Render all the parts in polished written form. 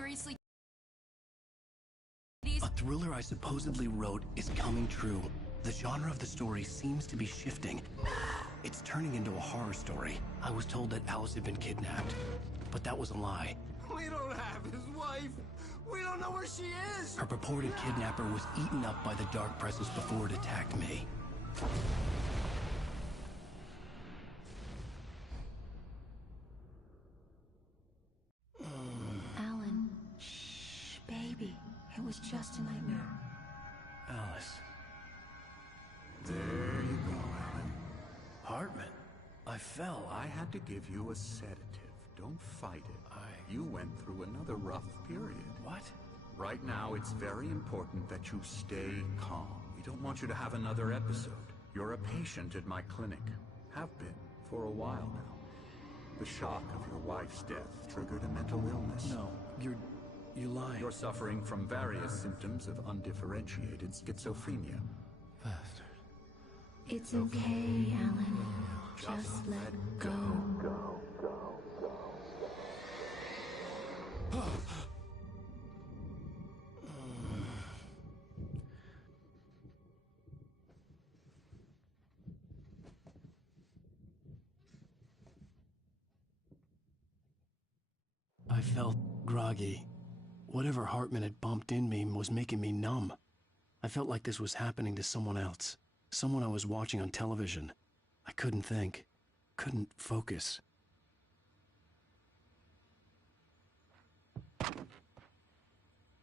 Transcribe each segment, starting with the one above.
seriously? A thriller I supposedly wrote is coming true. The genre of the story seems to be shifting. It's turning into a horror story. I was told that Alice had been kidnapped, but that was a lie. We don't have his wife. We don't know where she is. Her purported kidnapper was eaten up by the dark presence before it attacked me. Alan, shh, baby. It was just a nightmare. Alice. There you go, Alan. Hartman. I fell. I had to give you a sedative. Don't fight it. You went through another rough period. What? Right now, it's very important that you stay calm. We don't want you to have another episode. You're a patient at my clinic. Have been for a while now. The shock of your wife's death triggered a mental illness. No, you're lying. You're suffering from various symptoms of undifferentiated schizophrenia. Bastard. It's okay, Alan. Just let go. I felt groggy. Whatever Hartman had bumped in me was making me numb. I felt like this was happening to someone else. Someone I was watching on television. I couldn't think. Couldn't focus.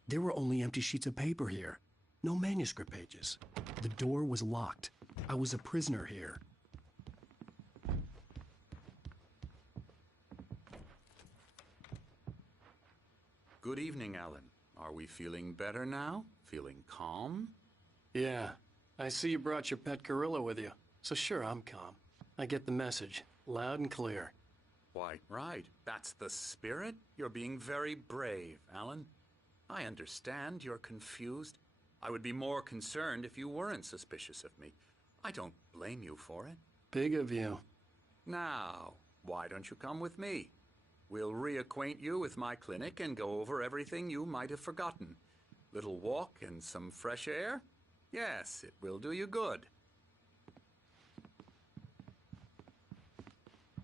There were only empty sheets of paper here. No manuscript pages. The door was locked. I was a prisoner here. Good evening, Alan. Are we feeling better now? Feeling calm? Yeah. I see you brought your pet gorilla with you. So sure, I'm calm. I get the message. Loud and clear. Quite right. That's the spirit. You're being very brave, Alan. I understand you're confused. I would be more concerned if you weren't suspicious of me. I don't blame you for it. Big of you. Now, why don't you come with me? We'll reacquaint you with my clinic and go over everything you might have forgotten. Little walk and some fresh air? Yes, it will do you good.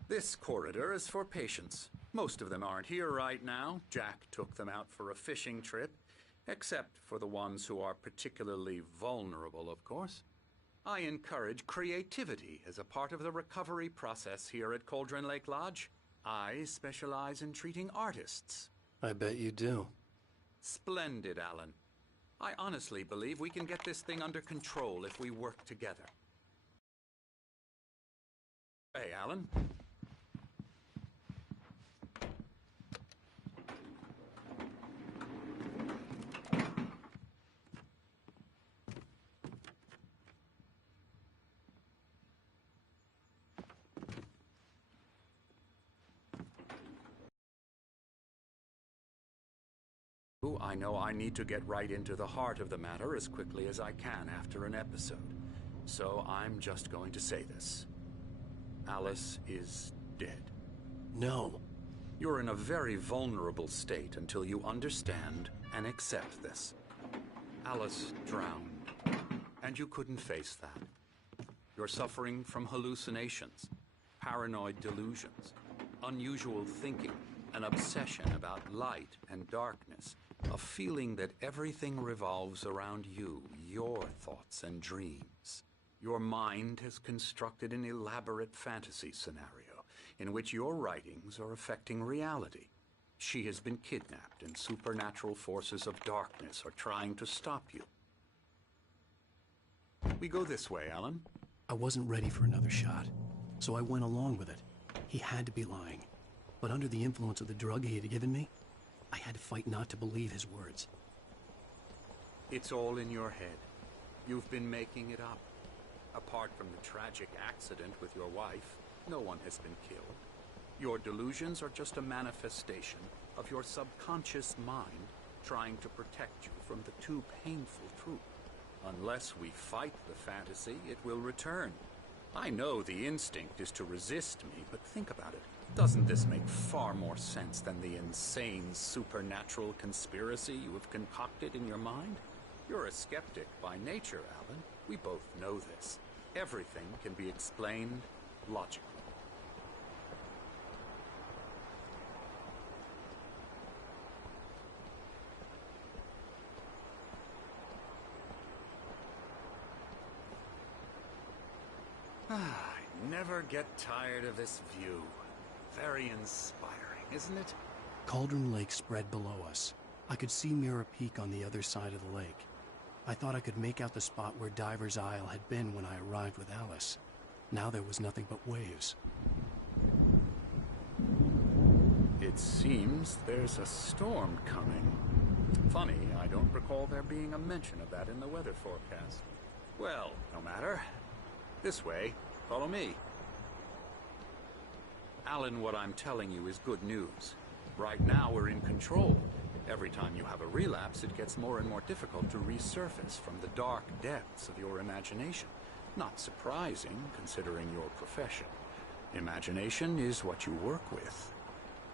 This corridor is for patients. Most of them aren't here right now. Jack took them out for a fishing trip, except for the ones who are particularly vulnerable, of course. I encourage creativity as a part of the recovery process here at Cauldron Lake Lodge. I specialize in treating artists. I bet you do. Splendid, Alan. I honestly believe we can get this thing under control if we work together. Hey, Alan. I know I need to get right into the heart of the matter as quickly as I can after an episode. So I'm just going to say this. Alice is dead. No. You're in a very vulnerable state until you understand and accept this. Alice drowned, and you couldn't face that. You're suffering from hallucinations, paranoid delusions, unusual thinking, an obsession about light and darkness, a feeling that everything revolves around you, your thoughts and dreams. Your mind has constructed an elaborate fantasy scenario in which your writings are affecting reality. She has been kidnapped and supernatural forces of darkness are trying to stop you. We go this way, Alan. I wasn't ready for another shot, so I went along with it. He had to be lying. But under the influence of the drug he had given me, I had to fight not to believe his words. It's all in your head. You've been making it up. Apart from the tragic accident with your wife, no one has been killed. Your delusions are just a manifestation of your subconscious mind trying to protect you from the too painful truth. Unless we fight the fantasy, it will return. I know the instinct is to resist me, but think about it. Doesn't this make far more sense than the insane supernatural conspiracy you have concocted in your mind? You're a skeptic by nature, Alan. We both know this. Everything can be explained logically. I never get tired of this view. Very inspiring, isn't it? Cauldron Lake spread below us. I could see Mirror Peak on the other side of the lake. I thought I could make out the spot where Diver's Isle had been when I arrived with Alice. Now there was nothing but waves. It seems there's a storm coming. Funny, I don't recall there being a mention of that in the weather forecast. Well, no matter. This way. Follow me. Alan, what I'm telling you is good news. Right now, we're in control. Every time you have a relapse, it gets more and more difficult to resurface from the dark depths of your imagination. Not surprising, considering your profession. Imagination is what you work with.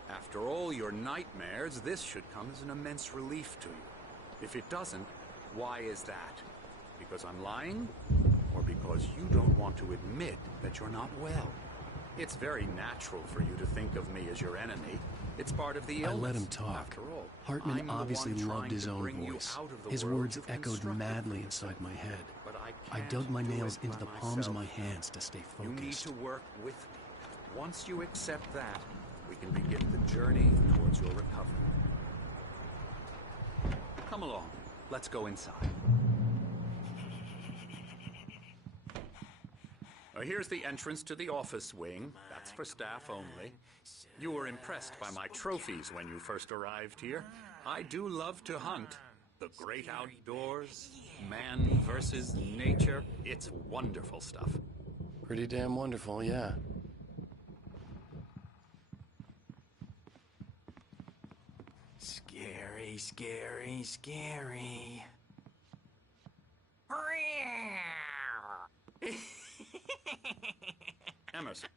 After all your nightmares, this should come as an immense relief to you. If it doesn't, why is that? Because I'm lying? Or because you don't want to admit that you're not well? It's very natural for you to think of me as your enemy. It's part of the illness. I let him talk. After all, Hartman I'm obviously the one loved trying his to own bring you voice. out of the His world words you've echoed constructed madly for inside yourself. my head. But I can't dug my do nails it into by the palms of myself. my hands to stay You need focused. to work with me. Once you accept that, we can begin the journey towards your recovery. Come along. Let's go inside. Here's the entrance to the office wing. That's for staff only. You were impressed by my trophies when you first arrived here. I do love to hunt. The great outdoors, man versus nature. It's wonderful stuff. Pretty damn wonderful, yeah. Scary, scary, scary. Emerson.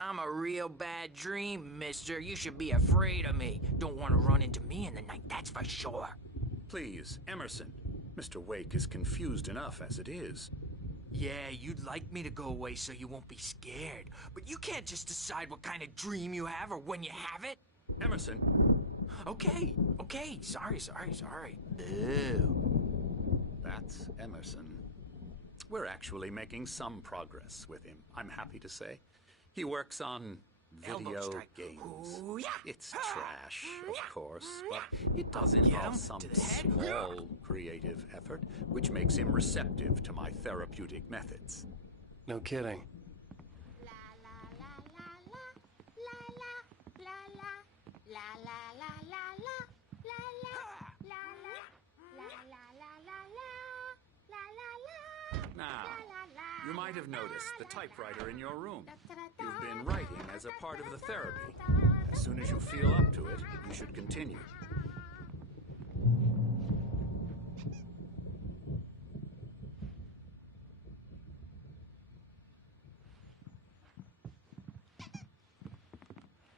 I'm a real bad dream, mister. You should be afraid of me. Don't want to run into me in the night, that's for sure. Please, Emerson. Mr. Wake is confused enough as it is. Yeah, you'd like me to go away so you won't be scared. But you can't just decide what kind of dream you have or when you have it. Emerson. Okay. Sorry. Boo. That's Emerson. We're actually making some progress with him, I'm happy to say. He works on Elbow video strike. games. Ooh, yeah. It's trash, of course, but it does Get him involve some to the head. small creative effort, which makes him receptive to my therapeutic methods. No kidding. La la la la la la la la la la la la la la la la la. Now, you might have noticed the typewriter in your room. You've been writing as a part of the therapy. As soon as you feel up to it, you should continue.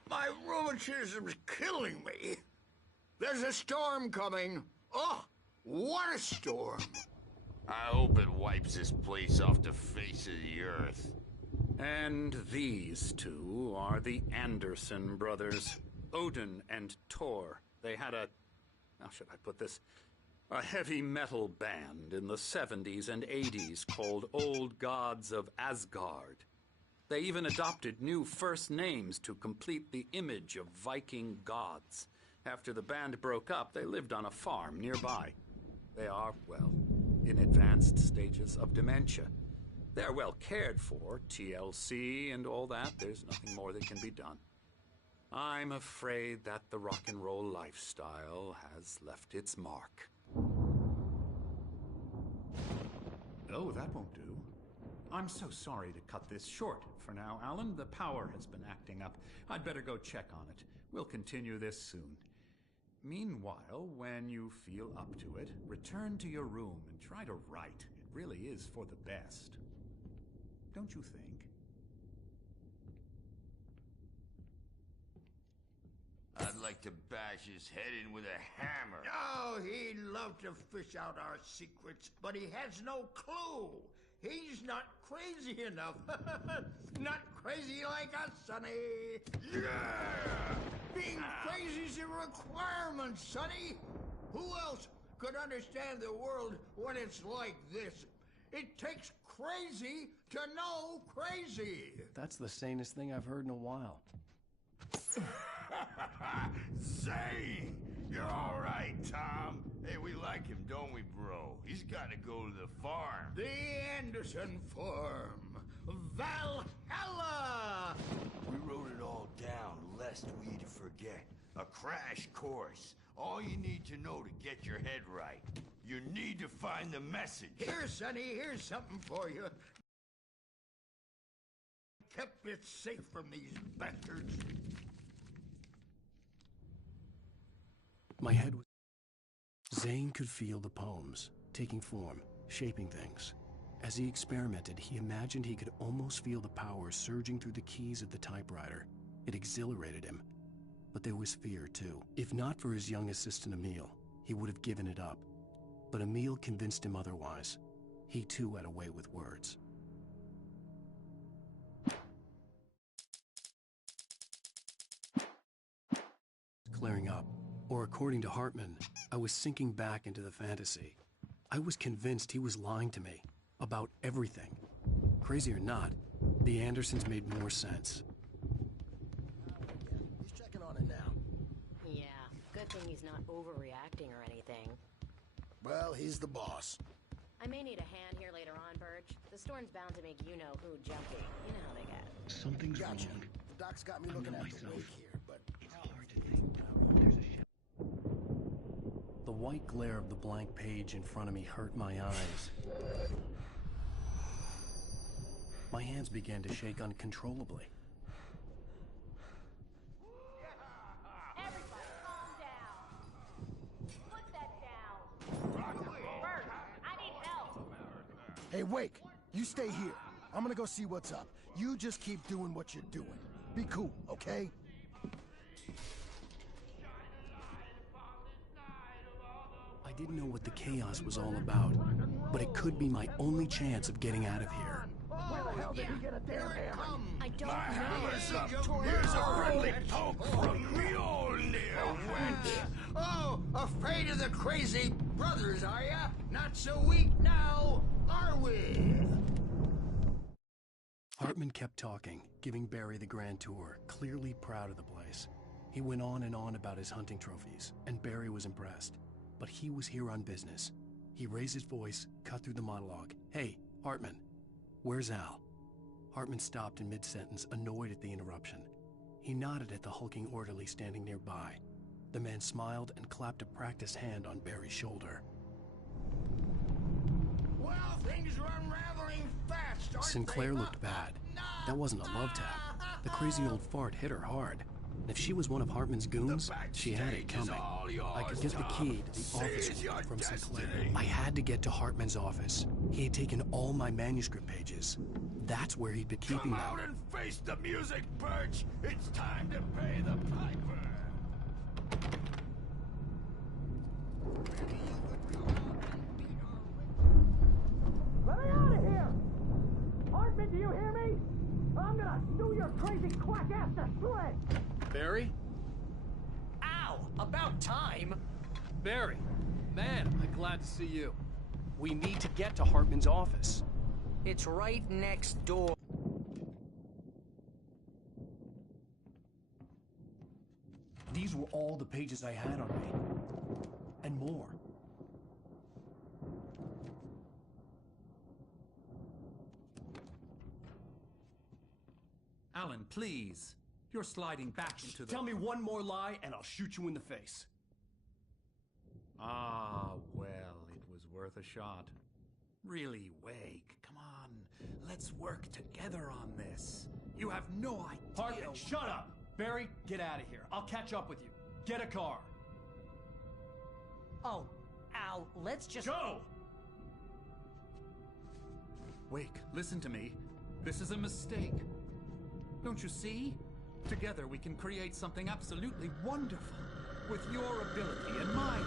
My rheumatism's killing me. There's a storm coming. Oh, what a storm. I hope it wipes this place off the face of the earth. And these two are the Anderson brothers, Odin and Thor. They had a, how should I put this, a heavy metal band in the 70s and 80s called Old Gods of Asgard. They even adopted new first names to complete the image of Viking gods. After the band broke up, they lived on a farm nearby. They are, well, in advanced stages of dementia. They're well cared for, TLC and all that. There's nothing more that can be done. I'm afraid that the rock and roll lifestyle has left its mark. Oh, that won't do. I'm so sorry to cut this short for now, Alan. The power has been acting up. I'd better go check on it. We'll continue this soon. Meanwhile, when you feel up to it, return to your room and try to write. really is for the best. Don't you think? I'd like to bash his head in with a hammer. Oh, he'd love to fish out our secrets, but he has no clue. He's not crazy enough. Not crazy like us, Sonny. Yeah! Being crazy's a requirement, Sonny. Who else could understand the world when it's like this? It takes crazy to know crazy. That's the sanest thing I've heard in a while. Zane! You're all right, Tom. Hey, we like him, don't we, bro? He's got to go to the farm. The Anderson Farm. Valhalla! We wrote it all down, lest we forget. A crash course. All you need to know to get your head right. You need to find the message. Here, Sonny, here's something for you. Kept it safe from these bastards. My head was... Zane could feel the poems, taking form, shaping things. As he experimented, he imagined he could almost feel the power surging through the keys of the typewriter. It exhilarated him. But there was fear, too. If not for his young assistant Emil, he would have given it up. But Emil convinced him otherwise. He too had a way with words. Clearing up. Or according to Hartman, I was sinking back into the fantasy. I was convinced he was lying to me about everything. Crazy or not, the Andersons made more sense. He's checking on it now. Yeah, good thing he's not overreacting or anything. Well, he's the boss. I may need a hand here later on, Birch. The storm's bound to make you-know-who jumpy. You know how they get. Something's Gotcha. wrong. The doc's got me looking at the wake here, but... It's hard to think now. There's a ship. The white glare of the blank page in front of me hurt my eyes. My hands began to shake uncontrollably. Everybody calm down. Put that down. Bert, I need help. Hey, Wake, you stay here. I'm gonna go see what's up. You just keep doing what you're doing. Be cool, okay? I didn't know what the chaos was all about, but it could be my only chance of getting out of here. Where the hell did he get a damn hammer? I don't My know. hammer's up. Here's a friendly poke from Mjolnir, wench. Oh, afraid of the crazy brothers, are ya? Not so weak now, are we? Hartman kept talking, giving Barry the grand tour, clearly proud of the place. He went on and on about his hunting trophies, and Barry was impressed. But he was here on business. He raised his voice, cut through the monologue. Hey, Hartman, where's Al? Hartman stopped in mid-sentence, annoyed at the interruption. He nodded at the hulking orderly standing nearby. The man smiled and clapped a practiced hand on Barry's shoulder. Well, things are unraveling fast, aren't Sinclair they? looked bad. That wasn't a love tap. The crazy old fart hit her hard. And if she was one of Hartman's goons, she had it coming. I could get the key to the office from Sinclair. I had to get to Hartman's office. He had taken all my manuscript pages. That's where he'd been keeping Come them. out and face the music, Birch. It's time to pay the piper. Let me out of here! Hartman, do you hear me? I'm gonna sue your crazy quack ass to shreds! Barry? Ow! About time! Barry! Man, I'm glad to see you. We need to get to Hartman's office. It's right next door. These were all the pages I had on me. And more. Alan, please. You're sliding back into the... Tell me one more lie and I'll shoot you in the face. Ah, well, it was worth a shot. Really, Wake, come on. Let's work together on this. You have no idea... Hartman, shut up! Barry, get out of here. I'll catch up with you. Get a car. Oh, Al, let's just... Go! Wake, listen to me. This is a mistake. Don't you see? Together we can create something absolutely wonderful. With your ability and mine.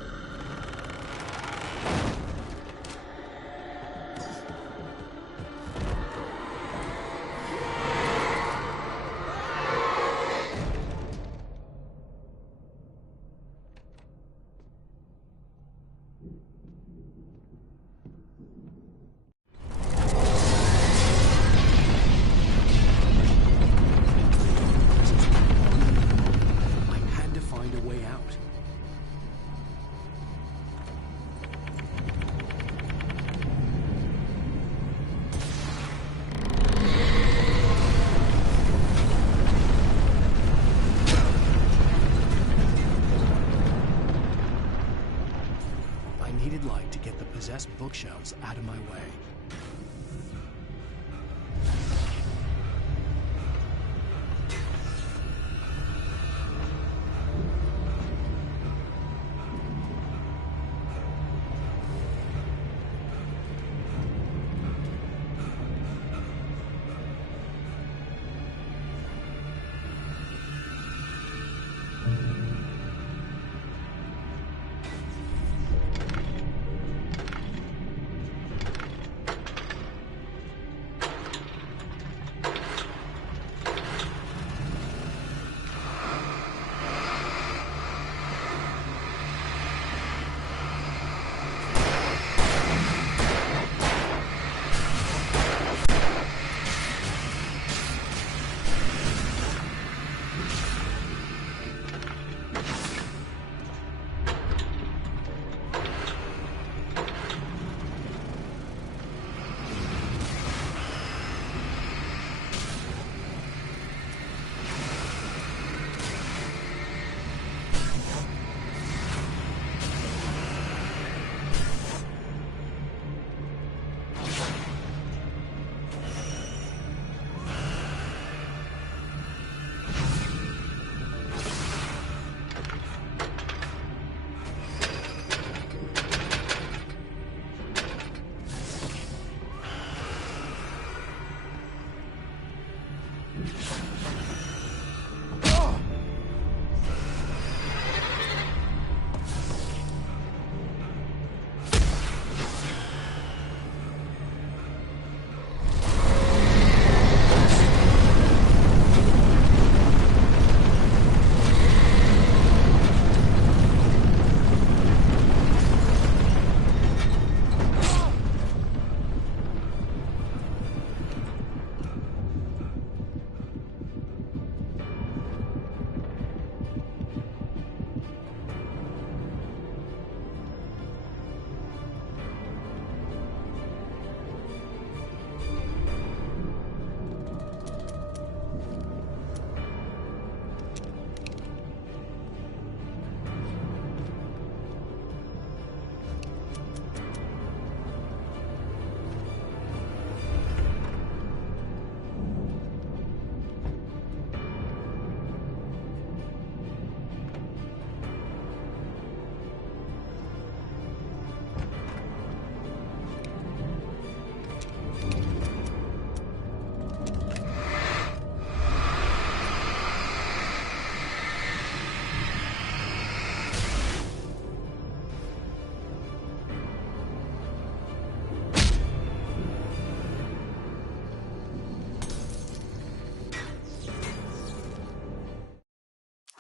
Possessed bookshelves out of my way.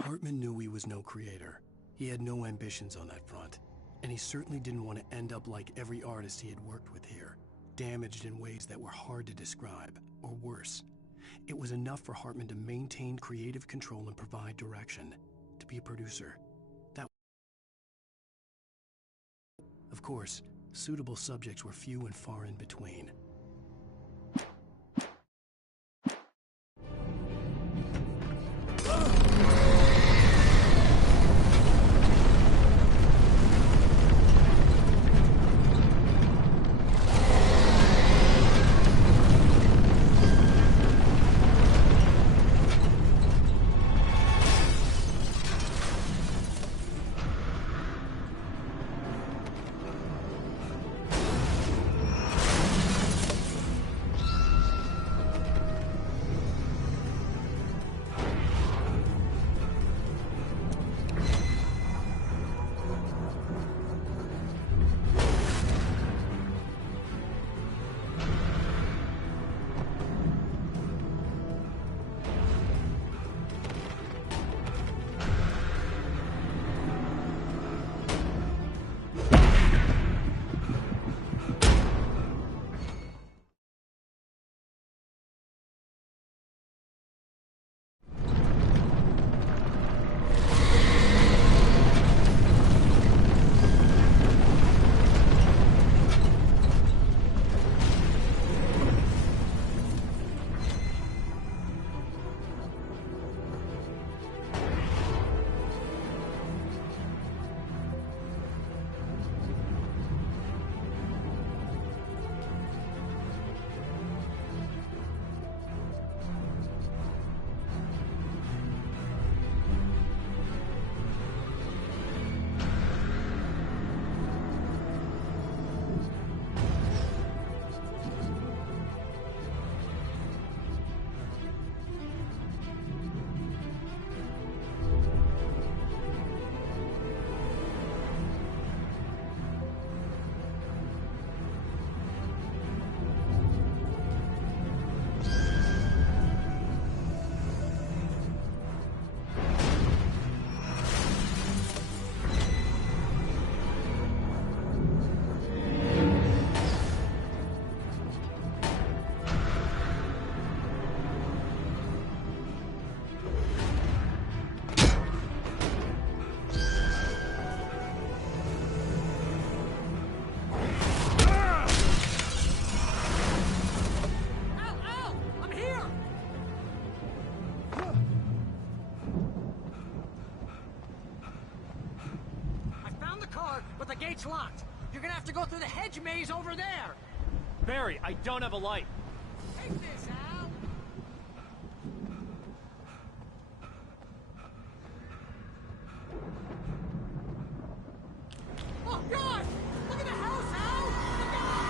Hartman knew he was no creator. He had no ambitions on that front. And he certainly didn't want to end up like every artist he had worked with here, damaged in ways that were hard to describe, or worse. It was enough for Hartman to maintain creative control and provide direction, to be a producer. Of course, suitable subjects were few and far in between. but the gate's locked. You're gonna have to go through the hedge maze over there. Barry, I don't have a light. Take this, Al. Oh, God! Look at the house, Al! Look out!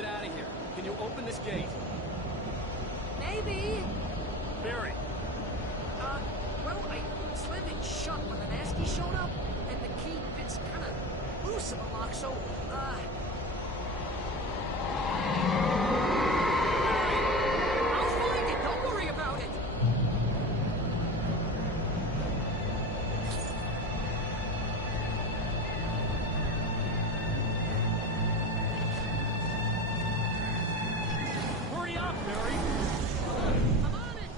get out of here. Can you open this gate? Maybe. Barry! Well, I slammed it shut when the Nasty showed up, and the key fits kind of loose in the lock, so, I'll find it, don't worry about it! Hurry up, Barry! I'm on it!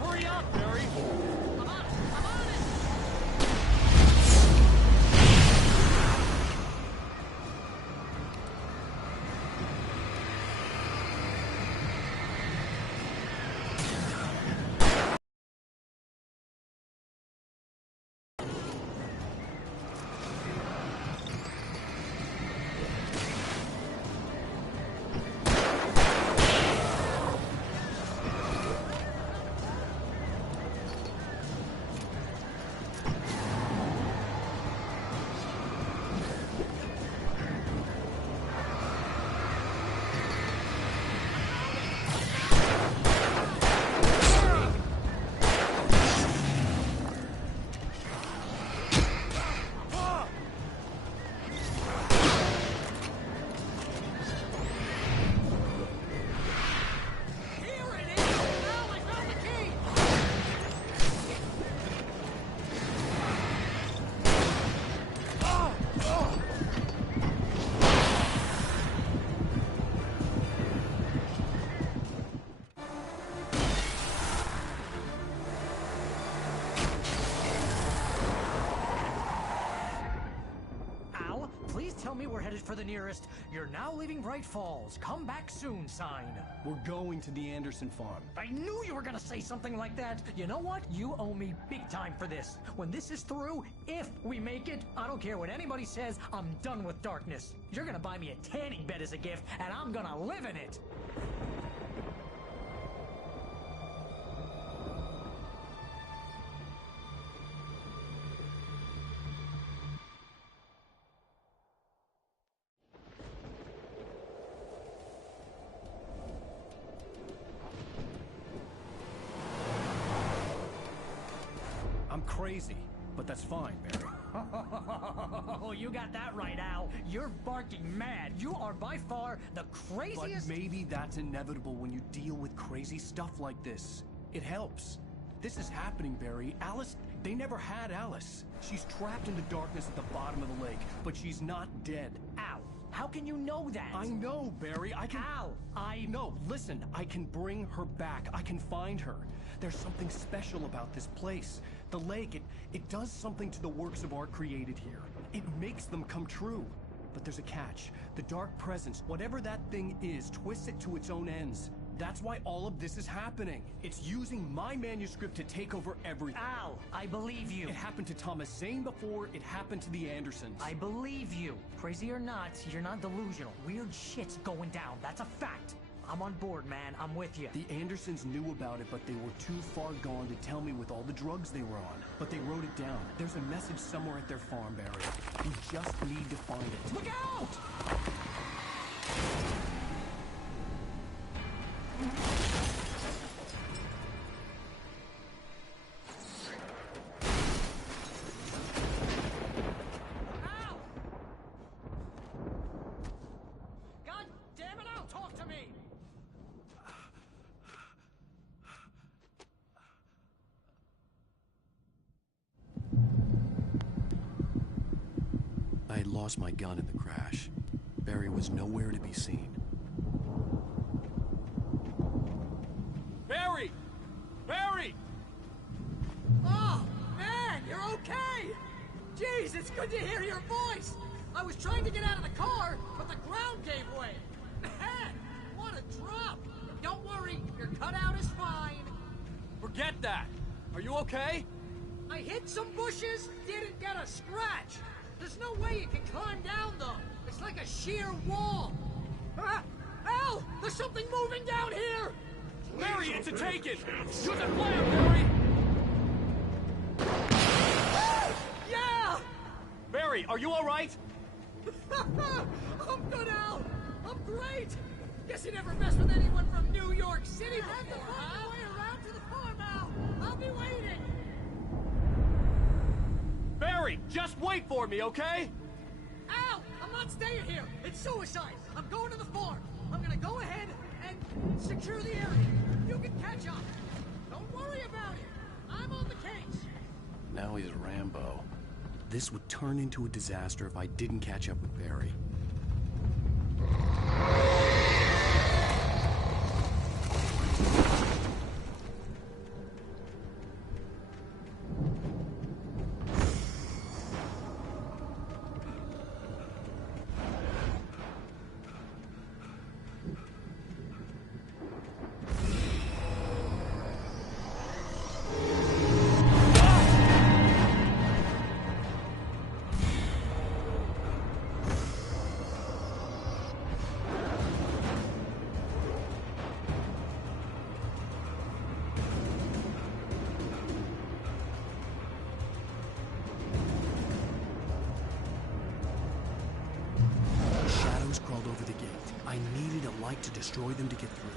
Hurry up, Barry! I'm on it! Here it is! Now I found the key! Al, please tell me we're headed for the nearest "You're now leaving Bright Falls. Come back soon" sign. We're going to the Anderson farm. I knew you were gonna say something like that. You know what? You owe me big time for this. When this is through, if we make it, I don't care what anybody says, I'm done with darkness. You're gonna buy me a tanning bed as a gift, and I'm gonna live in it. I'm crazy, but that's fine, Barry. Oh, you got that right, Al. You're barking mad. You are by far the craziest. But maybe that's inevitable when you deal with crazy stuff like this. It helps. This is happening, Barry. Alice, they never had Alice. She's trapped in the darkness at the bottom of the lake, but she's not dead. Al, how can you know that? I know, Barry. I can... Al, No, listen. I can bring her back. I can find her. There's something special about this place. The lake, it does something to the works of art created here. It makes them come true. But there's a catch. The dark presence, whatever that thing is, twists it to its own ends. That's why all of this is happening. It's using my manuscript to take over everything. Al, I believe you. It happened to Thomas Zane before, it happened to the Andersons. I believe you. Crazy or not, you're not delusional. Weird shit's going down. That's a fact. I'm on board, man. I'm with you. The Andersons knew about it, but they were too far gone to tell me with all the drugs they were on. But they wrote it down. There's a message somewhere at their farm, Barry. We just need to find it. Look out! Ow! God damn it, Al, talk to me! I had lost my gun in the crash. Barry was nowhere to be seen. Barry! Barry! Oh, man, you're okay! Jeez, it's good to hear your voice! I was trying to get out of the car, but the ground gave way. Man, what a drop! Don't worry, your cutout is fine. Forget that! Are you okay? I hit some bushes, didn't get a scratch. There's no way you can climb down, though. It's like a sheer wall. Al! There's something moving down here! Barry, it's a take-it! Use a flare, Barry! Yeah! Barry, are you alright? I'm good, Al! I'm great! Guess you never mess with anyone from New York City before, huh? Way around to the farm, Al! I'll be waiting! Barry, just wait for me, okay? Al! I'm not staying here! It's suicide! I'm going to the farm! I'm gonna go ahead and secure the area. You can catch up. Don't worry about it. I'm on the case. Now he's Rambo. This would turn into a disaster if I didn't catch up with Barry. Crawled over the gate. I needed a light to destroy them to get through.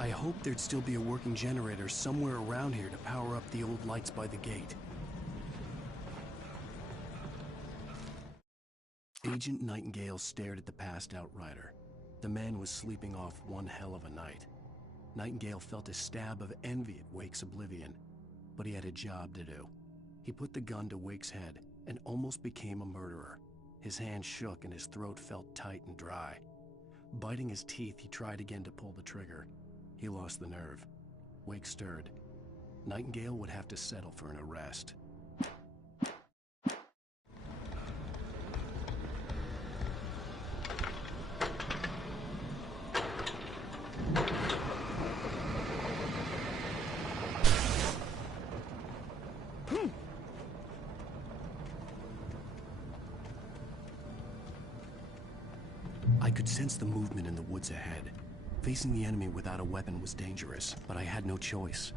I hoped there'd still be a working generator somewhere around here to power up the old lights by the gate. Agent Nightingale stared at the passed-out rider. The man was sleeping off one hell of a night. Nightingale felt a stab of envy at Wake's oblivion, but he had a job to do. He put the gun to Wake's head and almost became a murderer. His hand shook and his throat felt tight and dry. Biting his teeth, he tried again to pull the trigger. He lost the nerve. Wake stirred. Nightingale would have to settle for an arrest. I could sense the movement in the woods ahead. Facing the enemy without a weapon was dangerous, but I had no choice.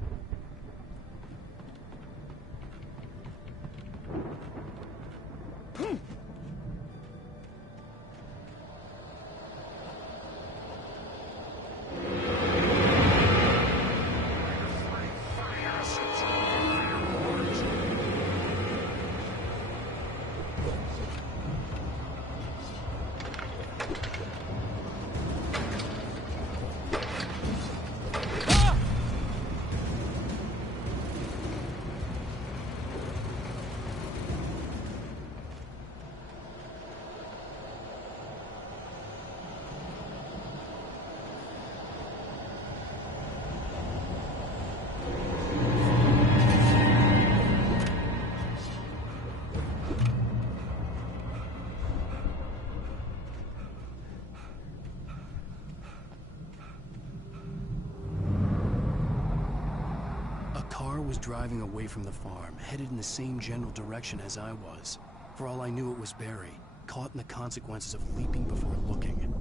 Was driving away from the farm, headed in the same general direction as I was. For all I knew, it was Barry, caught in the consequences of leaping before looking.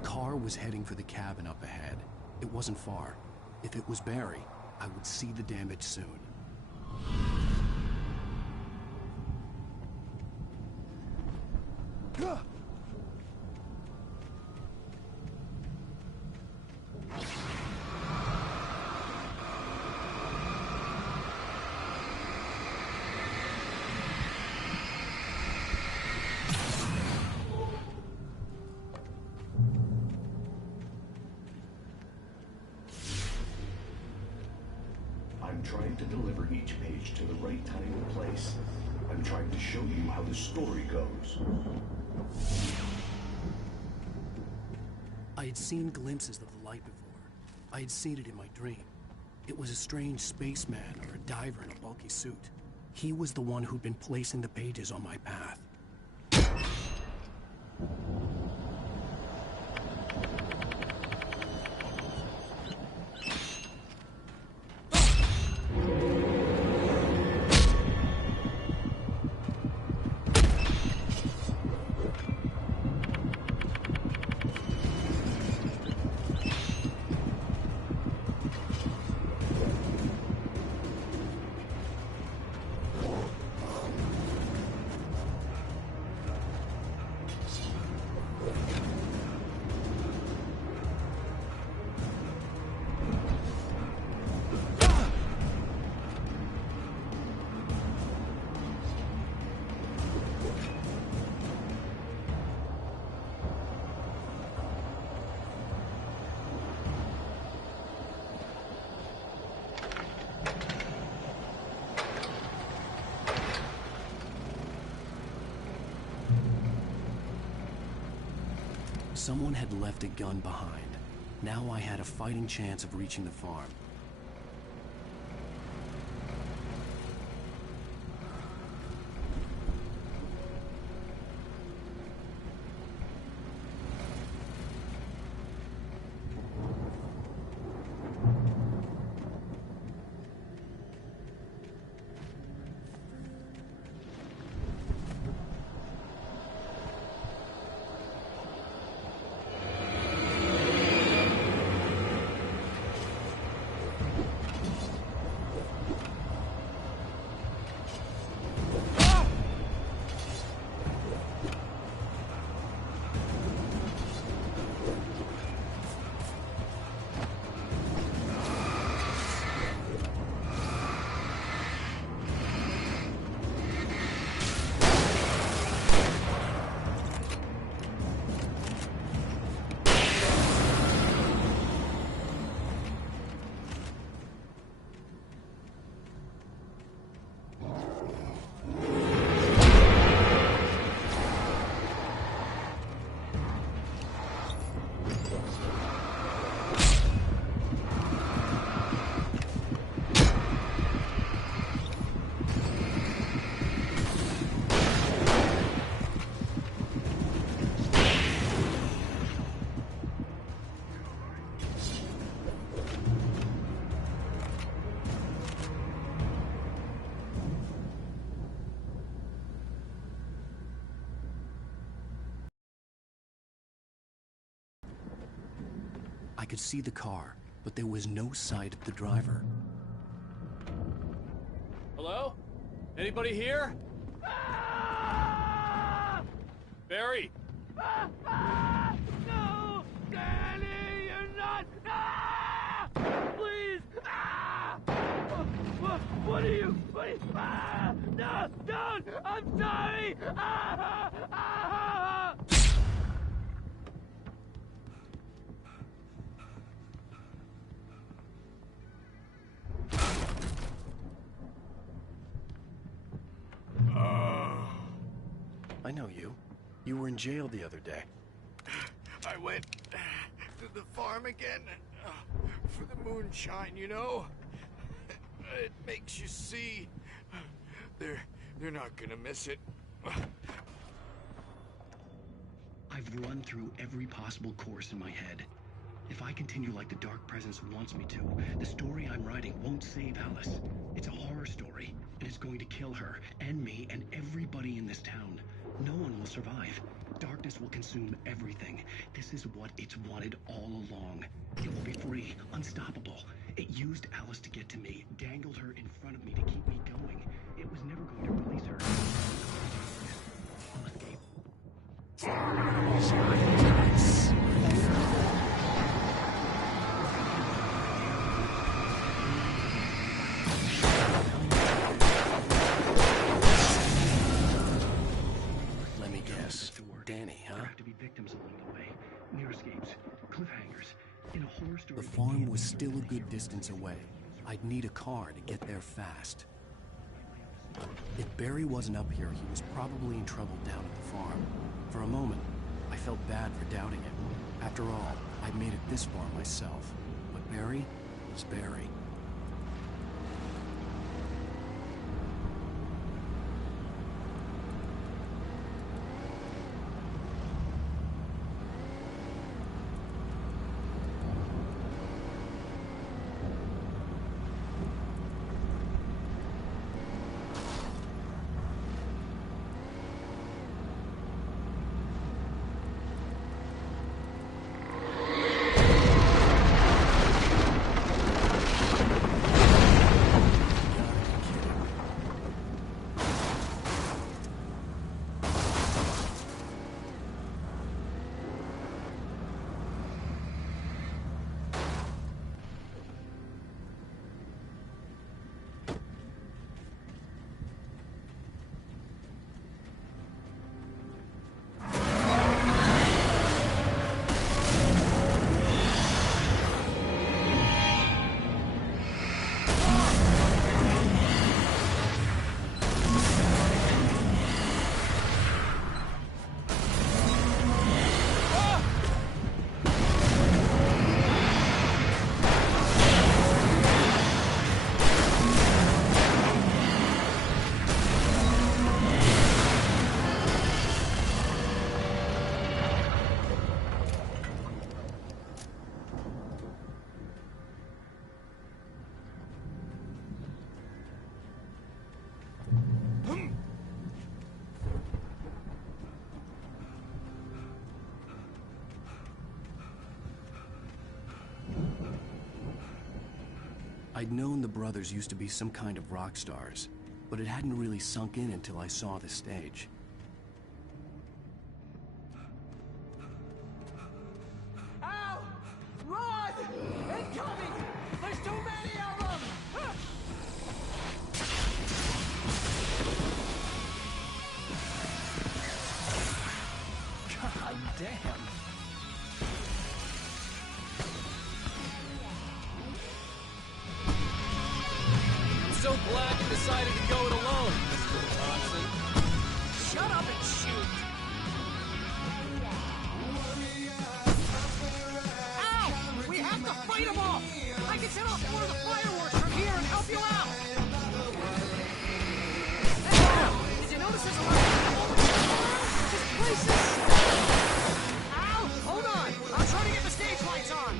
The car was heading for the cabin up ahead. It wasn't far. If it was Barry, I would see the damage soon. I'm trying to deliver each page to the right time and place. I'm trying to show you how the story goes. I had seen glimpses of the light before. I had seen it in my dream. It was a strange spaceman or a diver in a bulky suit. He was the one who'd been placing the pages on my path. Someone had left a gun behind. Now I had a fighting chance of reaching the farm. I could see the car, but there was no sight of the driver. Hello? Anybody here? Barry! No! Danny, you're not! Please! What are you? No! Don't! I'm sorry! I know you. You were in jail the other day. I went to the farm again for the moonshine, you know? It makes you see. They're not gonna miss it. I've run through every possible course in my head. If I continue like the Dark Presence wants me to, the story I'm writing won't save Alice. It's a horror story, and it's going to kill her, and me, and everybody in this town. No one will survive. Darkness darkness will consume everything. This is what it's wanted all along. It will be free, unstoppable. It used Alice to get to me, dangled her in front of me to keep me going. It was never going to release her. I'll escape. Let me guess. Danny, huh? There have to be victims along the way. Near escapes, cliffhangers. In a horror story. The farm was still a good distance away. I'd need a car to get there fast. If Barry wasn't up here, he was probably in trouble down at the farm. For a moment, I felt bad for doubting him. After all, I'd made it this far myself. But Barry was Barry. I'd known the brothers used to be some kind of rock stars, but it hadn't really sunk in until I saw the stage. Ow! Run! Incoming! There's too many of them! God damn! So glad you decided to go it alone, Mr. Thompson. Shut up and shoot! Ow! We have to fight them off! I can set off more of the fireworks from here and help you out! Hey, did you notice there's a lot of people over here? This place is... Ow! Hold on! I'm trying to get the stage lights on!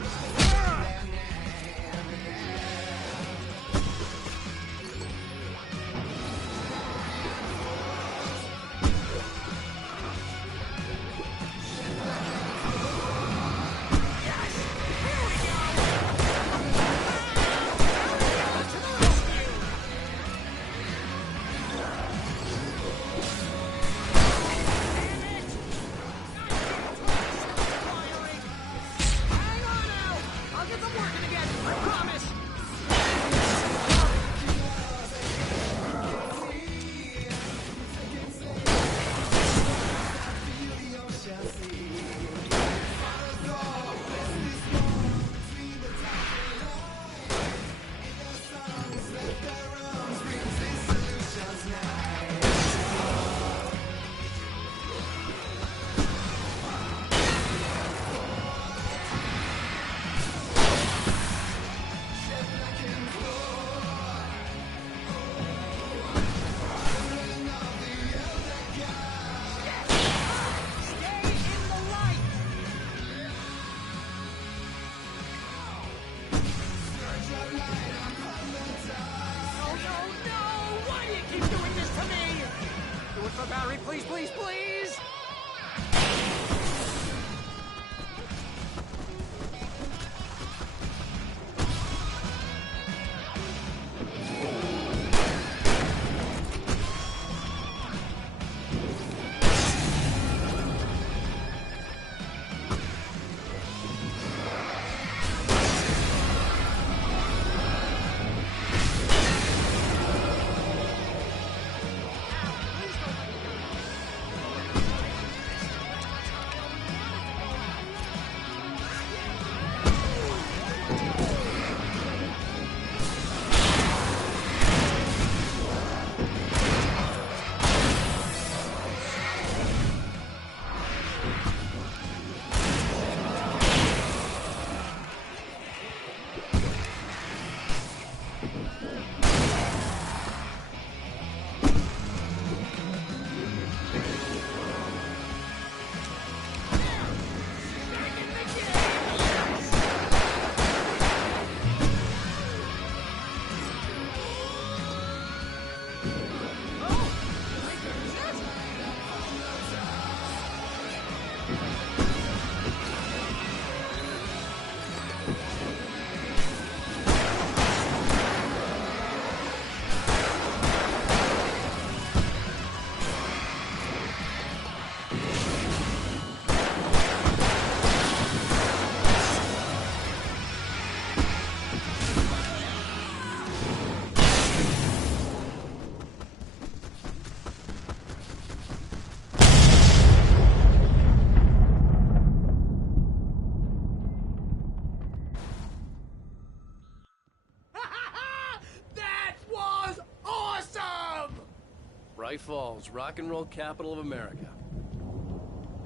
Falls, rock and roll capital of America.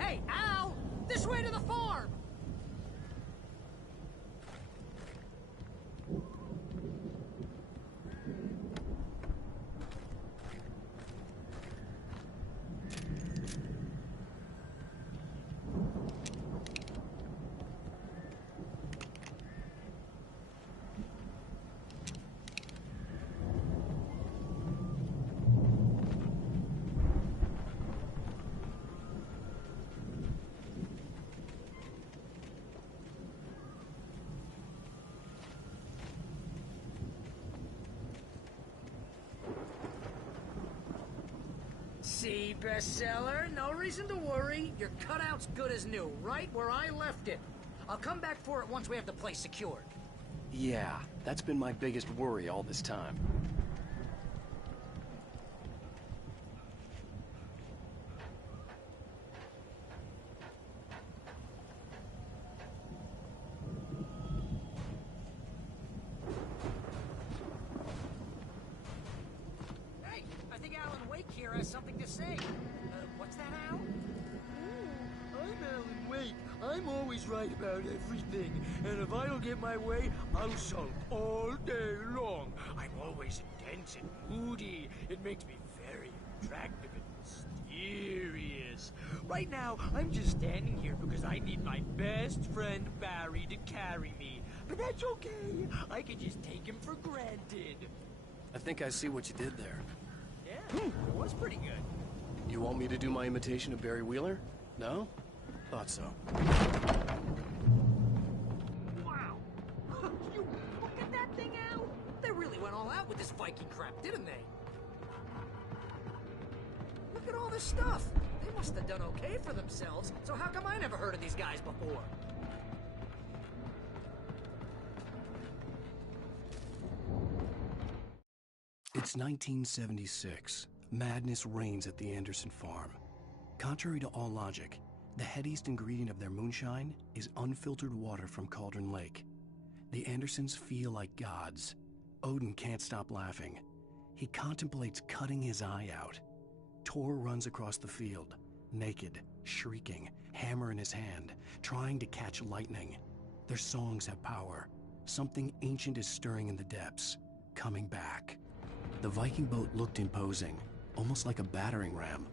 Hey, Al! This way to the farm! See, bestseller? No reason to worry. Your cutout's good as new, right where I left it. I'll come back for it once we have the place secured. Yeah, that's been my biggest worry all this time. Hey, I think Alan Wake here has something to say. What's that, Al? I'm Alan Wake. I'm always right about everything. And if I don't get my way, I'll sulk all day long. I'm always intense and moody. It makes me very attractive and mysterious. Right now, I'm just standing here because I need my best friend Barry to carry me. But that's okay. I can just take him for granted. I think I see what you did there. Yeah, it was pretty good. You want me to do my imitation of Barry Wheeler? No? Thought so. Wow! You look at that thing, Al! They really went all out with this Viking crap, didn't they? Look at all this stuff! They must have done okay for themselves, so how come I never heard of these guys before? It's 1976. Madness reigns at the Anderson farm. Contrary to all logic, the headiest ingredient of their moonshine is unfiltered water from Cauldron Lake. The Andersons feel like gods. Odin can't stop laughing. He contemplates cutting his eye out. Tor runs across the field, naked, shrieking, hammer in his hand, trying to catch lightning. Their songs have power. Something ancient is stirring in the depths, coming back. The Viking boat looked imposing, almost like a battering ram.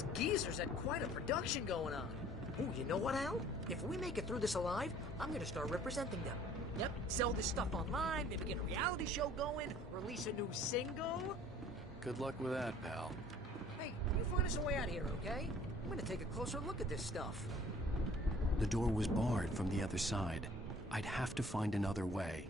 Those geezers had quite a production going on. Ooh, you know what, Al? If we make it through this alive, I'm gonna start representing them. Yep, sell this stuff online, maybe get a reality show going, release a new single. Good luck with that, pal. Hey, you find us a way out of here, okay? I'm gonna take a closer look at this stuff. The door was barred from the other side. I'd have to find another way.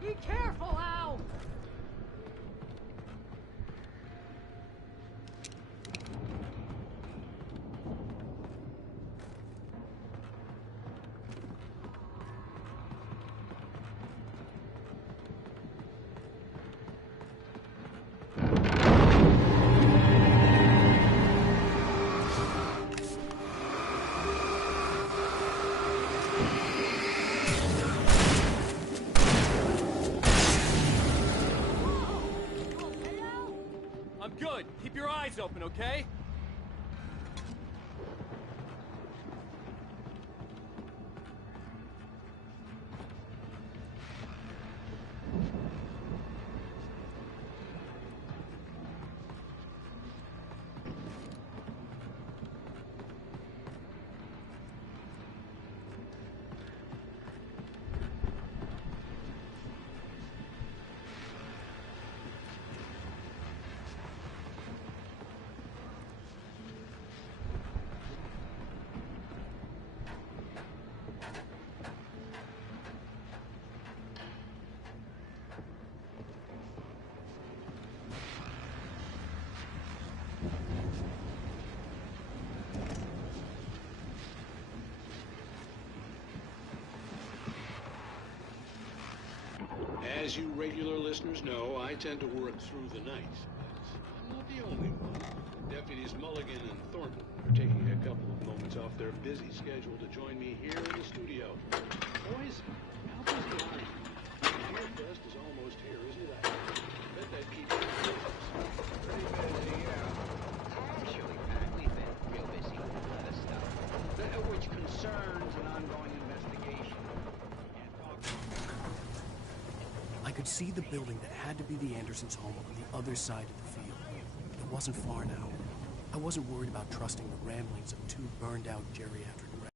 Be careful, Al! I'm good. Keep your eyes open, okay? As you regular listeners know, I tend to work through the night. But I'm not the only one. Deputies Mulligan and Thornton are taking a couple of moments off their busy schedule to join me here in the studio. Boys, how busy are you? Beer Fest is almost here, isn't it? I bet that keeps you pretty busy, yeah. Actually, Pat, we've been real busy with a lot of stuff, which concerns an ongoing investigation. I could see the building that had to be the Andersons' home on the other side of the field. It wasn't far now. I wasn't worried about trusting the ramblings of two burned-out geriatric rats.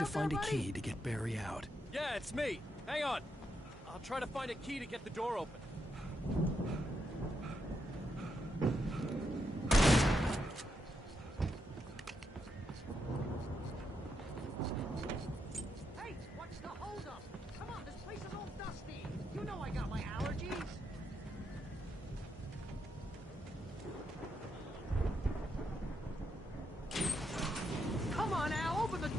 to find a key to get Barry out. Yeah, it's me. Hang on. I'll try to find a key to get the door open. Hey, what's the holdup? Come on, this place is all dusty. You know I got my allergies. Come on, Al, open the...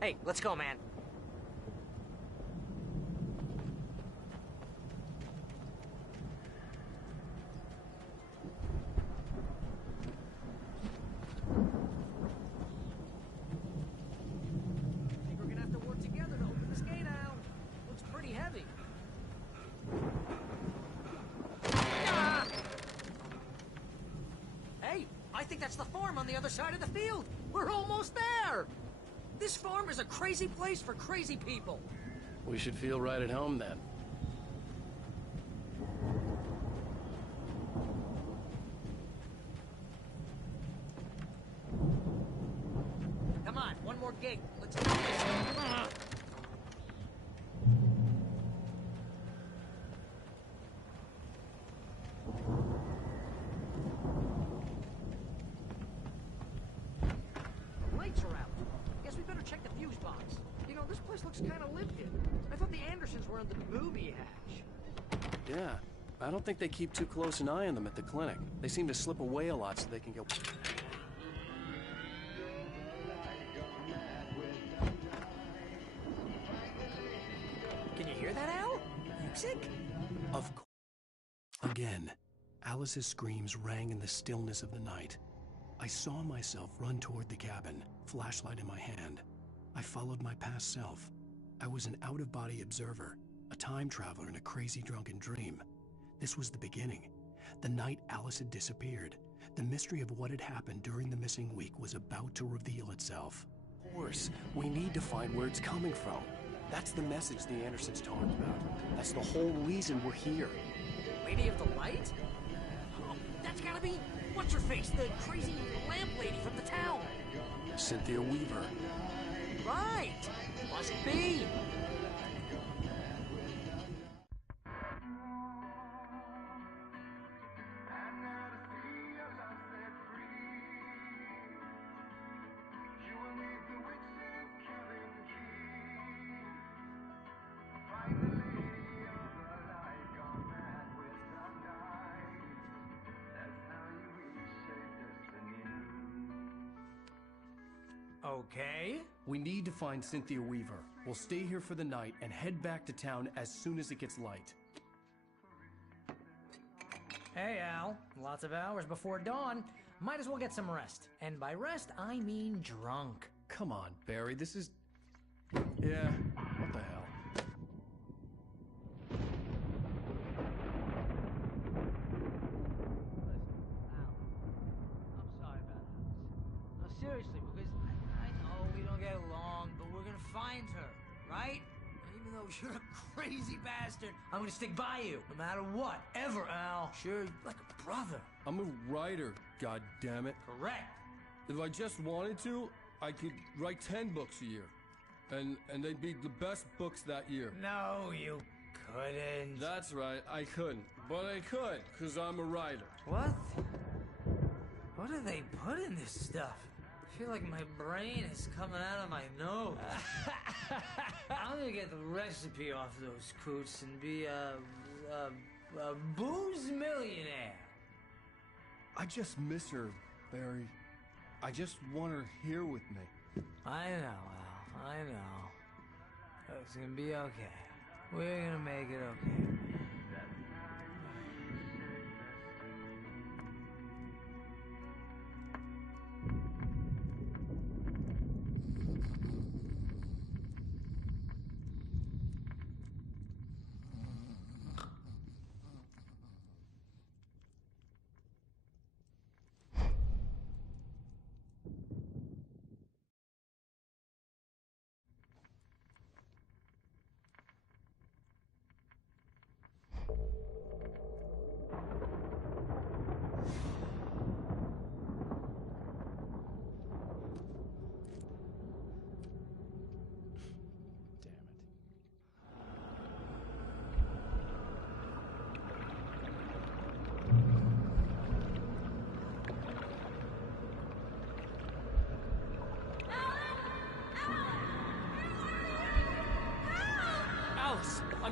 Hey, let's go, man. I think we're gonna have to work together to open this gate, Al. Looks pretty heavy. Ah! Hey, I think that's the farm on the other side of the field. We're almost there. This farm is a crazy place for crazy people. We should feel right at home then. Come on, one more gate. Let's do this. Lights are out. Guess we better check the fuse box. You know, this place looks kind of lived in. I thought the Andersons were in the booby hatch. Yeah, I don't think they keep too close an eye on them at the clinic. They seem to slip away a lot so they can get... Can you hear that, Al? Music? Of course. Again, Alice's screams rang in the stillness of the night. I saw myself run toward the cabin, flashlight in my hand. I followed my past self. I was an out-of-body observer, a time traveler in a crazy drunken dream. This was the beginning. The night Alice had disappeared. The mystery of what had happened during the missing week was about to reveal itself. Of course, we need to find where it's coming from. That's the message the Andersons talked about. That's the whole reason we're here. Lady of the Light? Oh, that's gotta be... What's-her-face? The crazy lamp lady from the town. Cynthia Weaver. Right! Must be! Okay. We need to find Cynthia Weaver. We'll stay here for the night and head back to town as soon as it gets light. Hey, Al. Lots of hours before dawn. Might as well get some rest. And by rest, I mean drunk. Come on, Barry, this is... Yeah, what the hell? I'm sorry about Alice. No, seriously, because I know we don't get along, but we're gonna find her, right? And even though you're a crazy bastard, I'm gonna stick by you, no matter what, ever, Al. Sure, like a brother. I'm a writer, goddammit. Correct. If I just wanted to, I could write 10 books a year. And they'd be the best books that year. No, you couldn't. That's right, I couldn't. But I could, because I'm a writer. What? What do they put in this stuff? I feel like my brain is coming out of my nose. I'm gonna get the recipe off those coots and be a booze millionaire. I just miss her, Barry. I just want her here with me. I know, Al. I know. It's gonna be okay. We're gonna make it okay.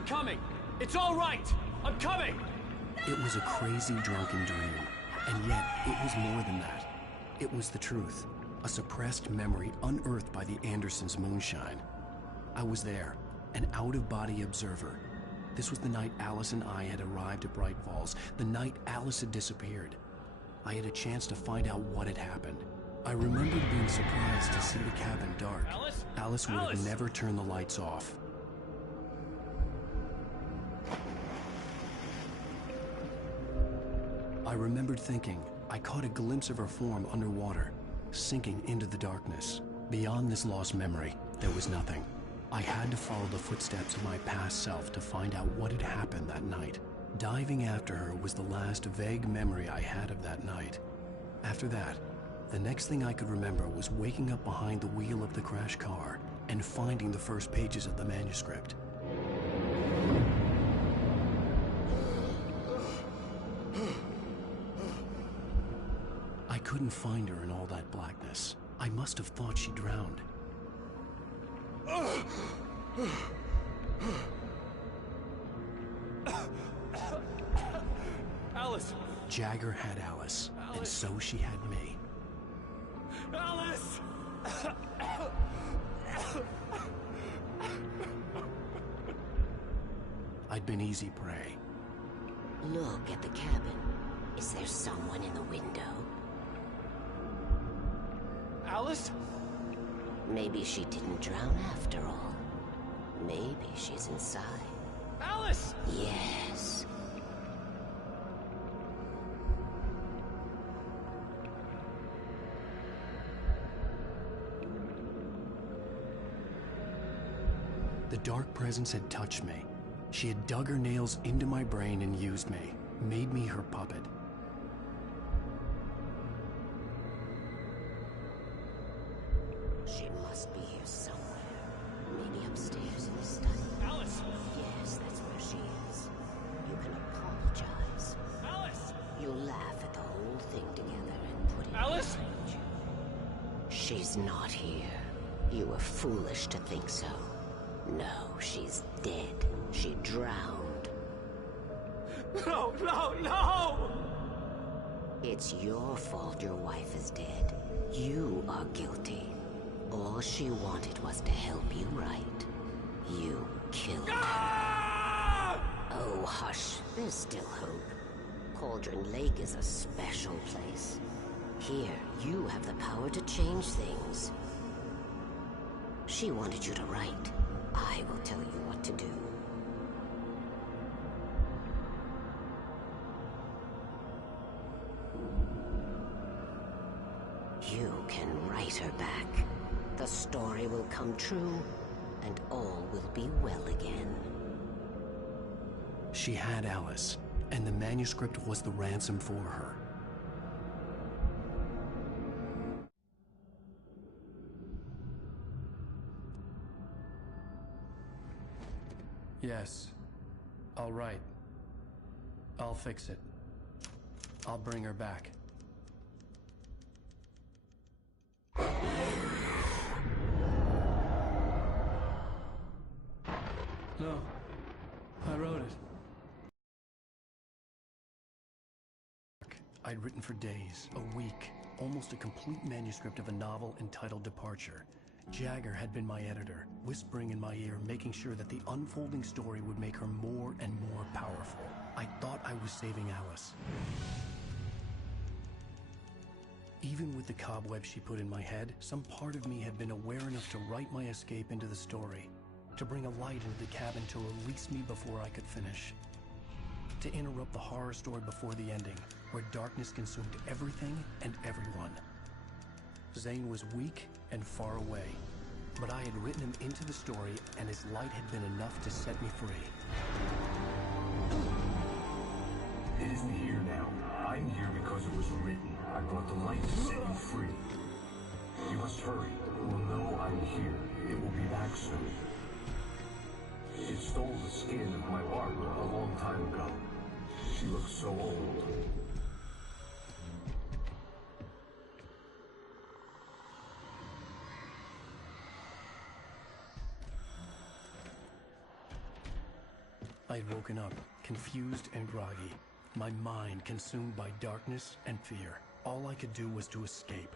coming! It's all right! I'm coming! It was a crazy drunken dream, and yet it was more than that. It was the truth, a suppressed memory unearthed by the Andersons' moonshine. I was there, an out-of-body observer. This was the night Alice and I had arrived at Bright Falls, the night Alice had disappeared. I had a chance to find out what had happened. I remembered being surprised to see the cabin dark. Alice would have never turned the lights off. I remembered thinking I caught a glimpse of her form underwater, sinking into the darkness. Beyond this lost memory, there was nothing. I had to follow the footsteps of my past self to find out what had happened that night. Diving after her was the last vague memory I had of that night. After that, the next thing I could remember was waking up behind the wheel of the crashed car and finding the first pages of the manuscript. I couldn't find her in all that blackness. I must have thought she drowned. Alice! Jagger had Alice, and so she had me. Alice! I'd been easy prey. Look at the cabin. Is there someone in the window? Alice? Maybe she didn't drown after all. Maybe she's inside. Alice! Yes. The dark presence had touched me. She had dug her nails into my brain and used me, made me her puppet. She must be here somewhere. Maybe upstairs in the study. Alice! Yes, that's where she is. You can apologize. Alice! You'll laugh at the whole thing together and put it Alice! behind you. She's not here. You were foolish to think so. No, she's dead. She drowned. No, no, no! It's your fault your wife is dead. You are guilty. All she wanted was to help you right. You killed her. Oh, hush. There's still hope. Cauldron Lake is a special place. Here, you have the power to change things. She wanted you to write. I will tell you what to do. You can write her back. The story will come true, and all will be well again. She had Alice, and the manuscript was the ransom for her. Yes. I'll write. I'll fix it. I'll bring her back. No. I wrote it. I'd written for days, a week, almost a complete manuscript of a novel entitled Departure. Jagger had been my editor, whispering in my ear, making sure that the unfolding story would make her more and more powerful. I thought I was saving Alice. Even with the cobwebs she put in my head, some part of me had been aware enough to write my escape into the story, to bring a light into the cabin to release me before I could finish, to interrupt the horror story before the ending, where darkness consumed everything and everyone. Zane was weak and far away, but I had written him into the story, and his light had been enough to set me free. It isn't here now. I'm here because it was written. I brought the light to set you free. You must hurry. It will know I'm here. It will be back soon. It stole the skin of my Barbara a long time ago. She looks so old. I had woken up, confused and groggy, my mind consumed by darkness and fear. All I could do was to escape.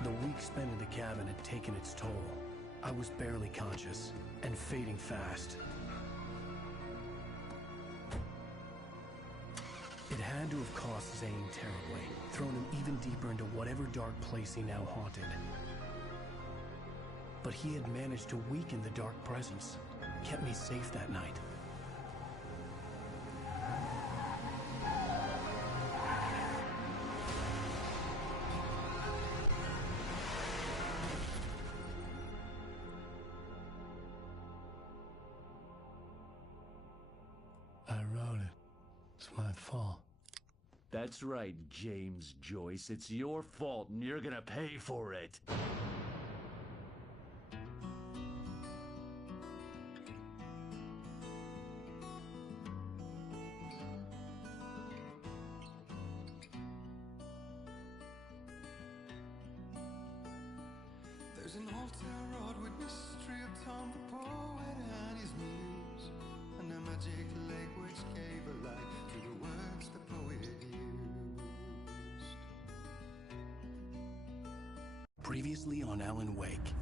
The week spent in the cabin had taken its toll. I was barely conscious, and fading fast. It had to have cost Zane terribly, thrown him even deeper into whatever dark place he now haunted. But he had managed to weaken the dark presence, kept me safe that night. I wrote it. It's my fault. That's right, James Joyce. It's your fault, and you're gonna pay for it. There's an old town road with mystery of Tom the poet and his muse, and a magic lake which gave a light to the words the poet used. Previously on Alan Wake.